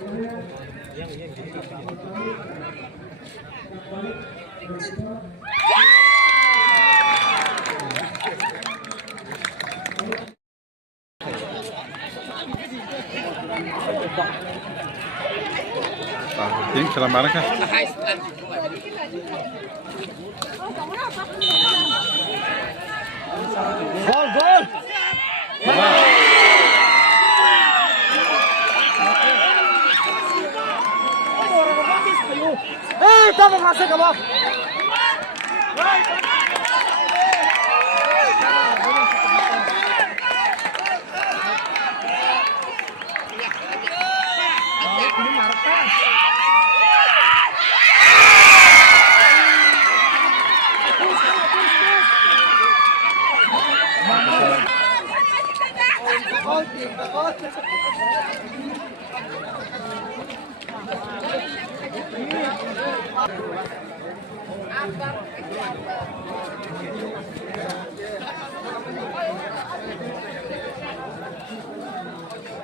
Tiếng selamat malam kan? Gol, gol. Tamo ngasih ke bawah.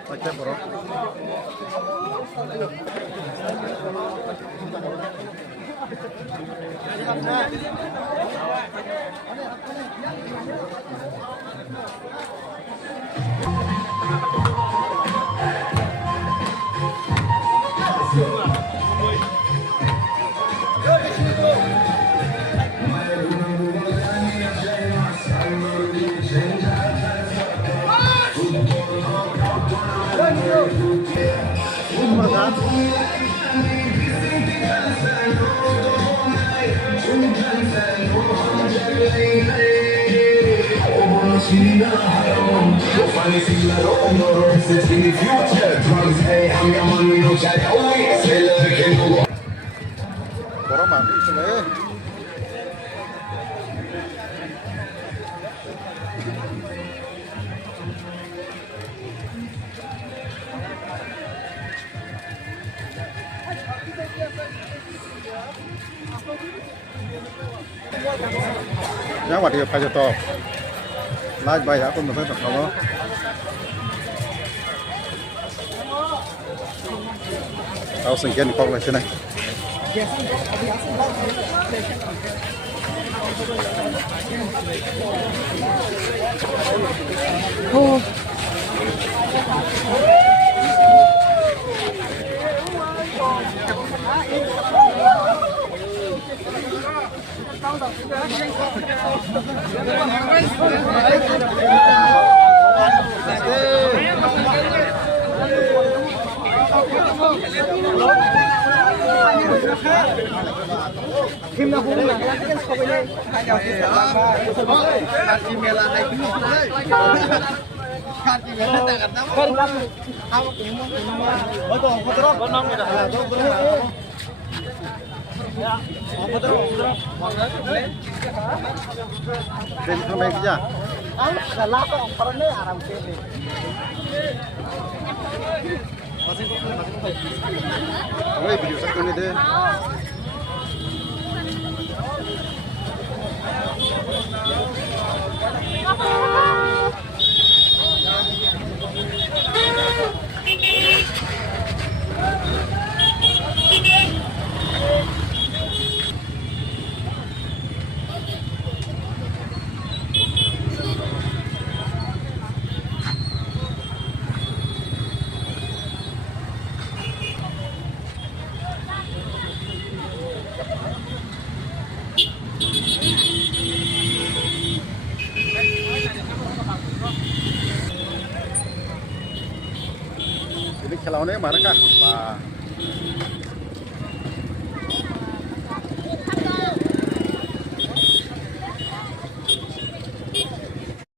Baca bro. Borong mandi sebenarnya. Nhớ vào thì phải cho to. Lái bay đã con được hết không đó. Tao sinh kiến con lại trên này. Kim na hulu lang kan sa kabila. Kanya si Salama. Kasi mela ay pinulay. Kasi mela tagat na mo. Ako kumo. Bato, patro. Banang kita. Ya, patro. Then kami kaya. Ang galako para na aram kene. Oke, video satu ini deh. Jadi khilauannya mana kah? Pak.